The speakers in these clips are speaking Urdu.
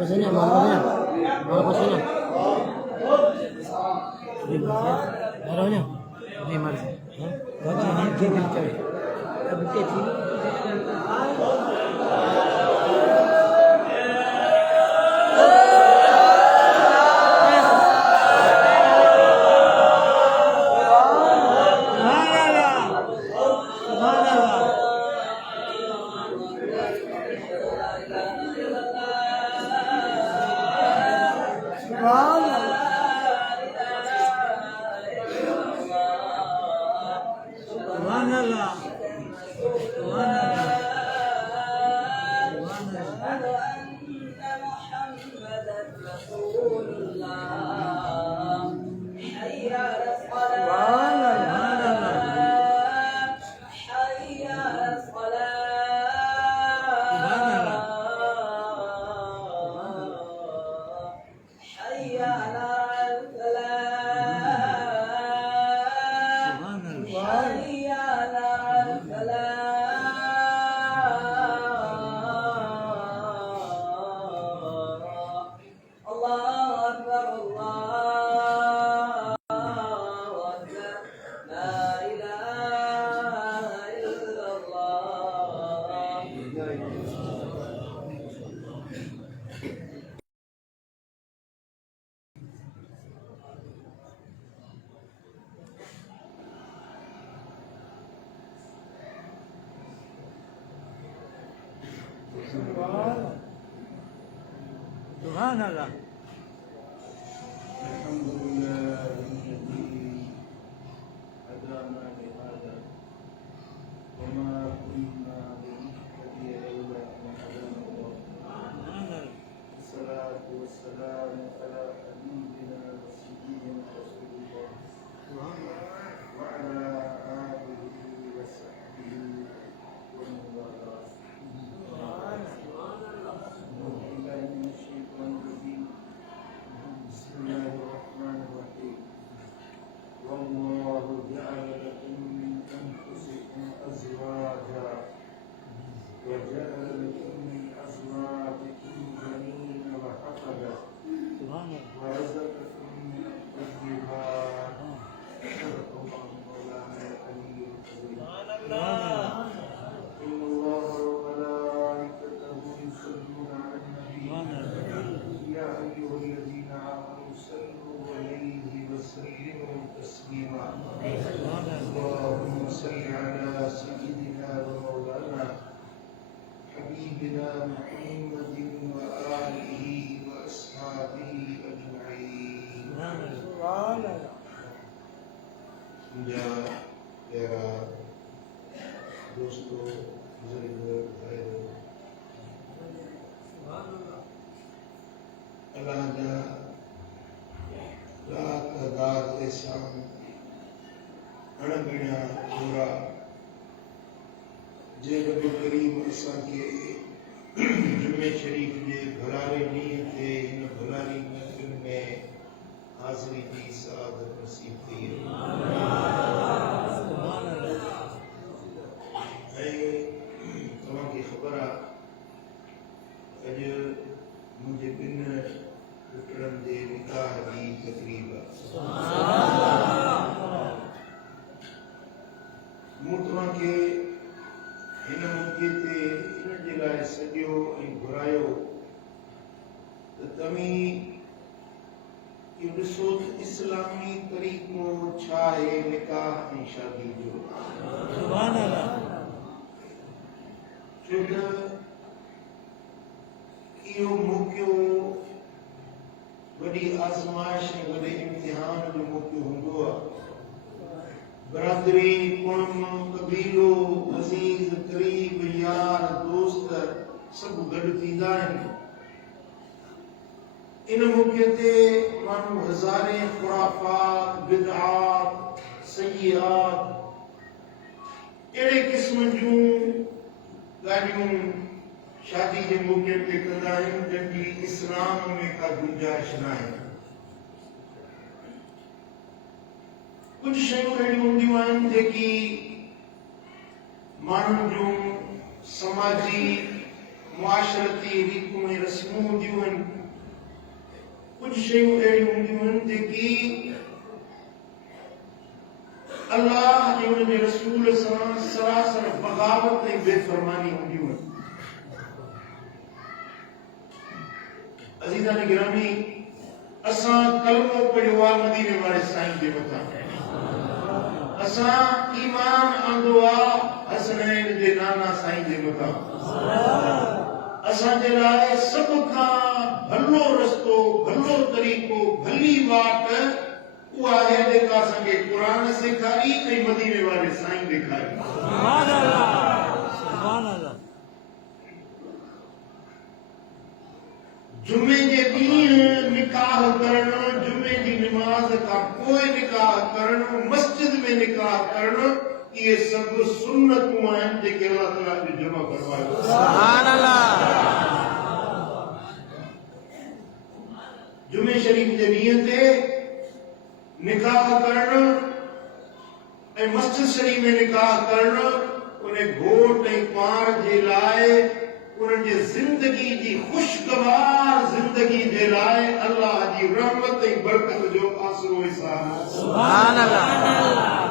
Apa sini? Mau apa sini? Mau apa sini? Barunya? Ini mas. Gaji ini dia bicara. Tapi dia Subhanallah. Alhamdulillah alladhi hadana li hadha wa ma kunna linahtadiya lawla an hadana Allah. Wassalatu wassalamu ala habibina wa sayyidina Rasulillah wa ala alihi wa sahbihi wa man walah. بسم الله الرحمن الرحيم والله جعل لكم من أنفسكم أزواجا وجعل لكم من أزواجكم بنين وحفظا ورزقكم من الطيبات صدق الله مولانا العلي العظيم إن الله وملائكته يصلون على النبي يا أيها الذين آمنوا صلوا عليه وسلموا تسليما اللهم صل على سيدنا ومولانا حبيبنا محمد وآله وأصحابه أجمعين. میرا دوستو بزرگوں بھائیوں اللہ جا لا تعداد احسان اڑبڑا پورا جے رب کریم اساں کے جمعہ شریف کے بھلارے نیت تے ان بھلاری محفل میں حاضری کی سعادت نصیب کی تمام کی خبر اج مجھے بن وکرم دے نکاح دی تقریب موتما کے ہن موقع تے ان جے لائے سجو ای گھرایو تمی یہ ڈسو اسلامی طریقوں چھائے نکاح ای شادی جو سبحان اللہ چھوٹ یہ موقع بڑی آزمائش ہے بڑے امتحان جو موقع ہوا برادری قوم قبیلو عزیز قریب یار دوست سب گڈ تھیندا ہیں ان موقع تے مانو ہزارے خرافات بدعات سیئات اڑے قسم جوں گاڑیوں شادی کے موقع پہ کرنا ہے جن کی اسلام میں کا گنجائش نہ ہے کچھ شیوں ایڈی ہوندی وائن جیکی مانو جو سماجی معاشرتی ریتوں رسموں ہوں کچھ شیوں اہڑی ہوں جی اللہ نے ان کے رسول سراسر بغاوت بے فرمانی ہوں عزیزان گرامی اساں کلموں پڑھوا مدینے والے سائیں دے بتا اساں ایمان آندوا حسنین دے نانا سائیں دے بتا اساں دے لائے سب کھاں بھلو رستو بھلو طریقو بھلی بات وہ ہے دیکھا سنگے قرآن سکھاری کئی مدینے والے سائیں دکھاری سبحان اللہ سبحان اللہ جمعے کے دین نکاح کرنا جمعے کی نماز کا کوئی نکاح کرنا مسجد میں نکاح کرنا یہ سب سنت ہیں کہ اللہ تعالیٰ نے جمع کروائے سبحان اللہ جمعے شریف کے نیت ہے نکاح کرنا مسجد شریف میں نکاح کرنا انہیں گھوٹ پار جے لائے انہیں جی زندگی جی خوشگوار زندگی دے لائے اللہ جی رحمت برکت جو آسر و احسان سبحان اللہ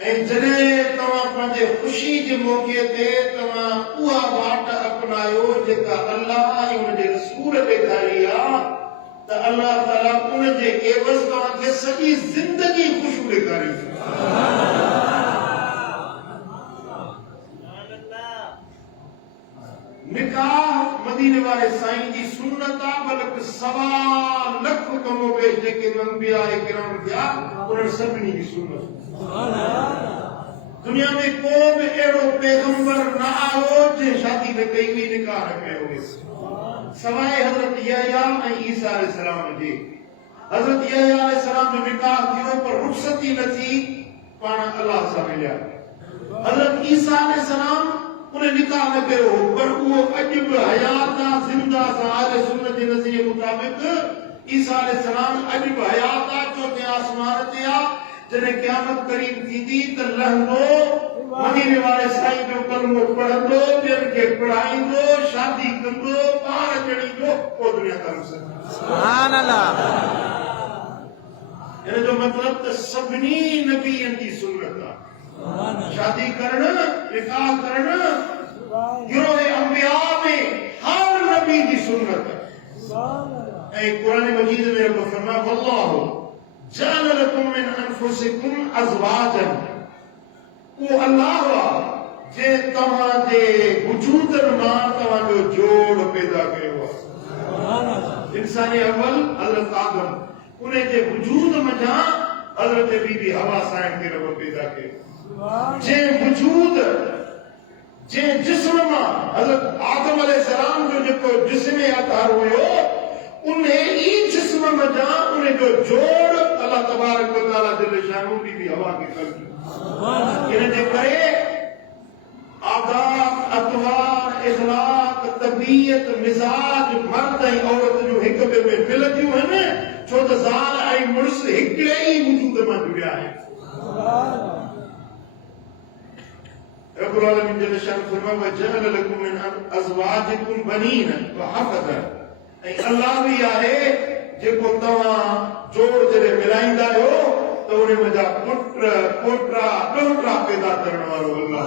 جنہیں تمہاں پنجے خوشی جے موقع تے تمہاں اوہ بات اپنایو جتا اللہ انہیں جے رسول دکھائی تا اللہ تعالیٰ انہیں جے عوض تمہاں کے سبھی زندگی خوشو دکھائی نکاح مدینے والے سائیں کی سنتا بلکہ 1.25 لکھ کمو بیش دے کے انبیاء کرام کیا انہیں سبنی کی سنت دنیا میں کوئی بھی ایڑو پیغمبر نہ آؤ جے شادی میں کئی بھی نکاح رکھے ہوئے سوائے حضرت یحییٰ اور عیسیٰ علیہ السلام جی حضرت یحییٰ علیہ السلام جو نکاح کیوں پر رخصتی نہ تھی پانا اللہ سے ملیا حضرت عیسیٰ علیہ السلام انہیں نکاح میں کرو پر وہ عجب حیاتہ زندہ سہارے سنت نظریے مطابق عیسیٰ علیہ السلام عجب حیاتہ چوتھے آسمان تیا جنہیں قیامت قریب تھی دی تو لہنو مدینے والے سائیں جو کلموں پڑھن دو جن کے پڑھائیں دو شادی کر دو پار چڑھی دو وہ دنیا کا رسل سبحان اللہ یعنی جو مطلب تو سبنی نبی کی سنت ہے شادی کرنا نکاح کرنا گروہ انبیاء میں ہر نبی کی سنت ہے اے قرآن مجید میں رب فرمایا واللہ جعل لکم من انفسکم ازواجا وہ اللہ ہوا جے تمہاں دے وجود ماں تمہاں جو جوڑ پیدا کرے ہوا انسانی اول حضرت آدم انہیں دے وجود مجھا حضرت بی بی حوا سائن کے رب پیدا کرے جے وجود جے جسم ماں حضرت آدم علیہ السلام جو جسم اتار ہوئے ہو انہیں ای جسم مجھا انہیں جو جوڑ اللہ تبارک و تعالیٰ جل شانوں بی حوا کی قلب انہیں دے کرے آداب اطوار اخلاق طبیعت مزاج مرد ہے عورت جو حکبے میں ملتیوں ہیں نا چھوٹا زال آئی مرس ہکڑے ہی وجود میں جڑیا ہے رب العالمین جل شان فرمایا وجعل لكم من ازواجكم بنين وحفظا اے اللہ بھی آئے جے کو تواں جوڑ جڑے ملائندا ہو تو انہیں مجھا پوٹرا پیدا کرنے والو اللہ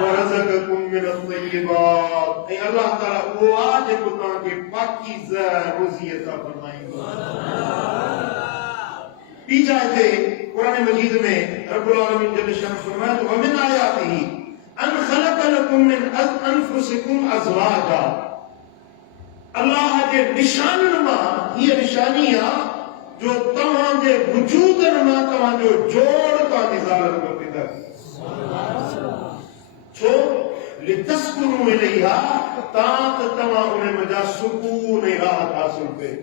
ورزقكم من الطیبات اے اللہ تعالیٰ وہ آج کو تاں کے پاکیزہ روزی عطا فرمائیں پیچھا تھے قرآن مجید میں رب العالمین جل شان فرمایا ومن آیاتہ ان خلق لکم من انفسکم ازواجا اللہ کے نشان نما یہ نشانیاں جو تمہاں دے وجود نما تمہاں جو جوڑ کا نظارت کو پیدا چھو لتسکنو الیہا تاک تمہاں انہیں مجا سکون راحت حاصل پہ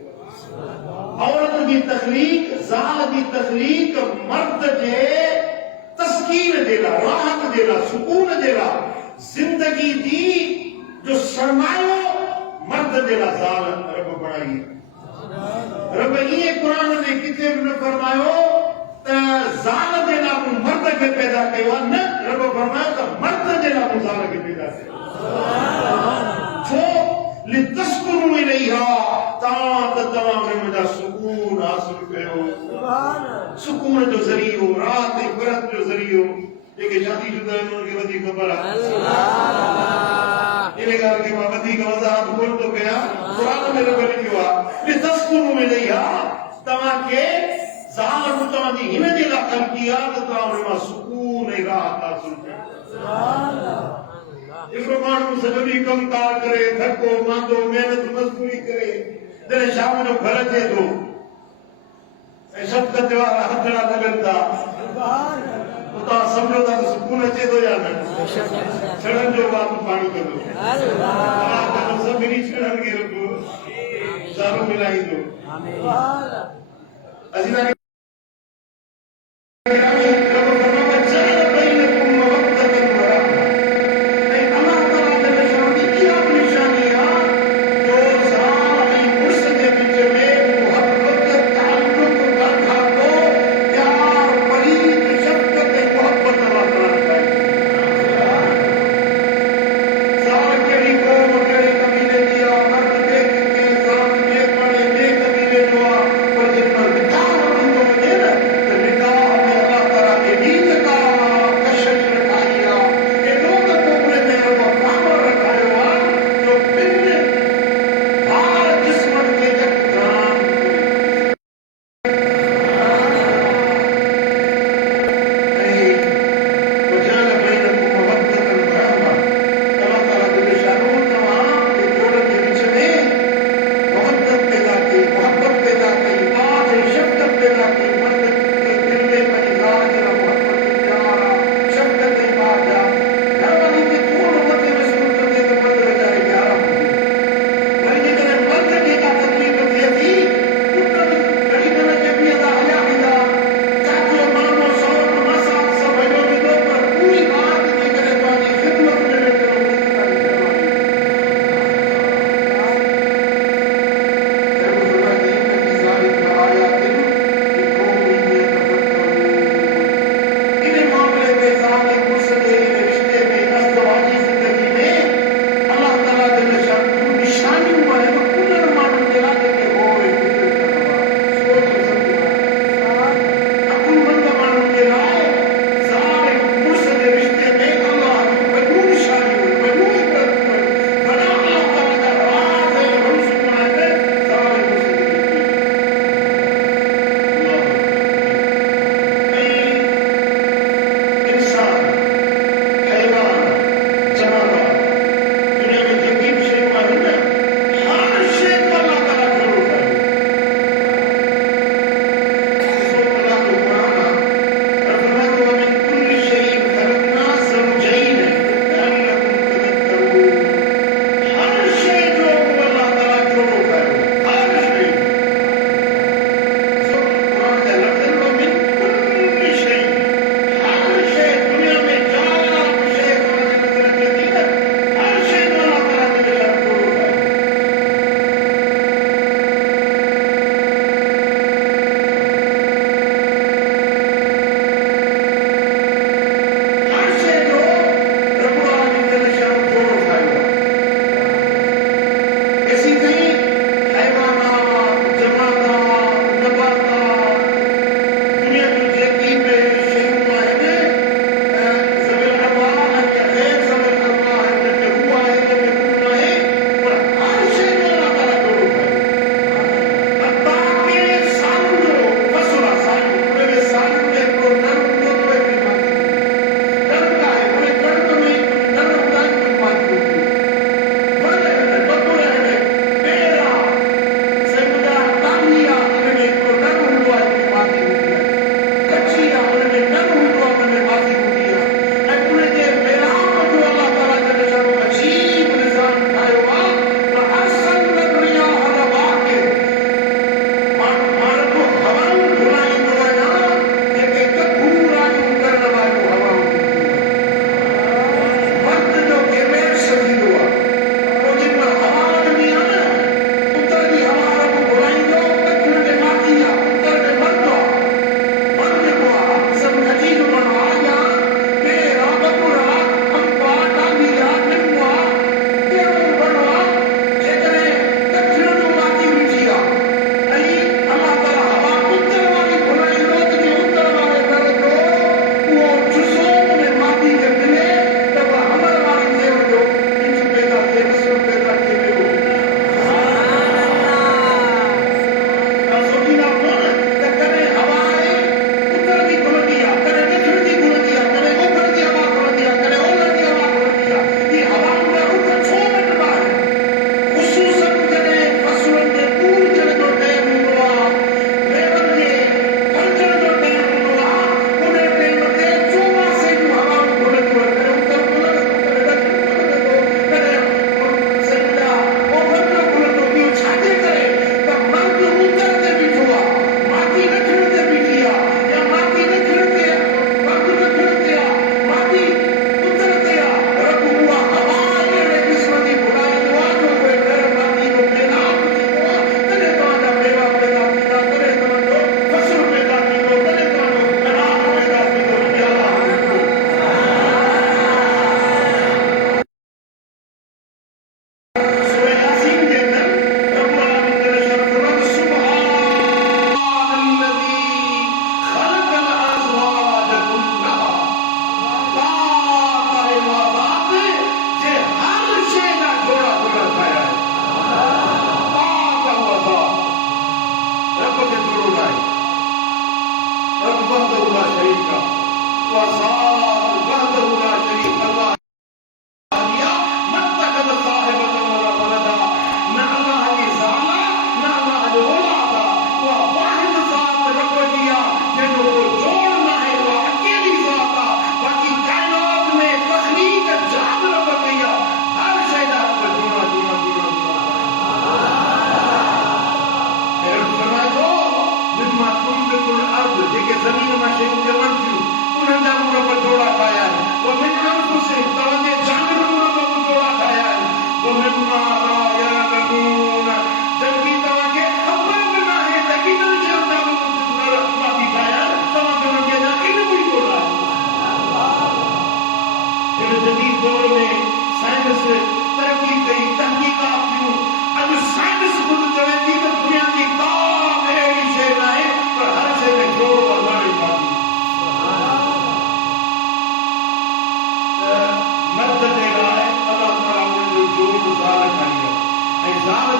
عورت کی تخلیق زال کی تخلیق مرد جے تسکین دیلا راحت دیلا سکون دیلا زندگی دی جو سرمایہ مرد دیلا زال رب بڑھائی رب یہ قرآن نے کتنے نے فرمایو زال دیلا مرد کے پیدا کیوا نہ جاتے چھو لتسکنو الیہا تمام میں مجھا سکون حاصل کرو سکون جو ذریعہ رات فرت جو ذریعہ لیکن شادی شدہ انہوں نے بدی خبر انہیں کہا کہ میں بدی کا وضاحت بول تو گیا قرآن میں لوگوں نے کیا لتسکنو الیہا تماکہ ظاہر متوانی ہمیں دیلا کم کیا تو تمام میں سکون راحت حاصل کرو اکرمان مسلمی کم کار کرے تھکو ماندو محنت مزدوری کرے دن شام جو گھر اچے دو اے شفقت والا ہتھڑا لگندا اتا سمجھو تا سکون اچے دو یا نہ چھڑن جو بات پانی کر دو اللہ تعالی سب میری چھڑن کے رکھو دارو ملائی دو عزیزان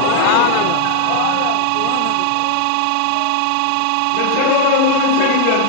سبحان اللہ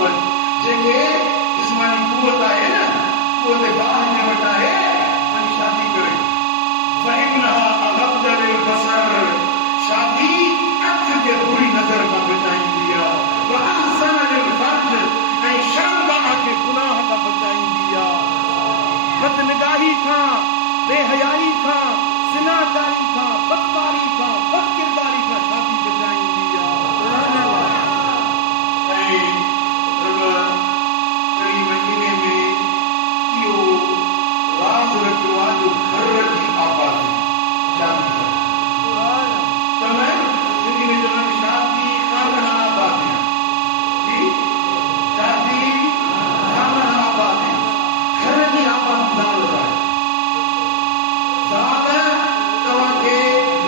محبت جنہیں جسمانی قوت آئے نا قوت باہر میں بٹا ہے من شادی کرے فَإِنَّهَا أَغَضَّ لِلْبَصَرِ شادی اکھ کے بری نظر کا بچائیں دیا وَأَحْسَنَ لِلْفَرْجِ اے شرمگاہ کے گناہ کا بچائیں دیا بد نگاہی کھاں بے حیائی کھاں زناکاری کھاں بدکاری کھاں بد کرداری کھاں شادی بچائیں دیا اے رب کئی مہینے میں کیوں راز رکھو جو گھر کی آبادی شادی تمہیں زندگی میں جو شادی خانہ آبادی جی شادی خانہ آبادی گھر کی آبادی دار ہے زیادہ تواں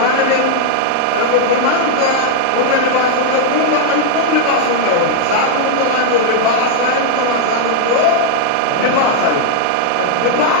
قرآن میں جب فرمان کا هن لباس لكم وأنتم لباس لهم زادوا كما لباس كما زادوا لباسا لباس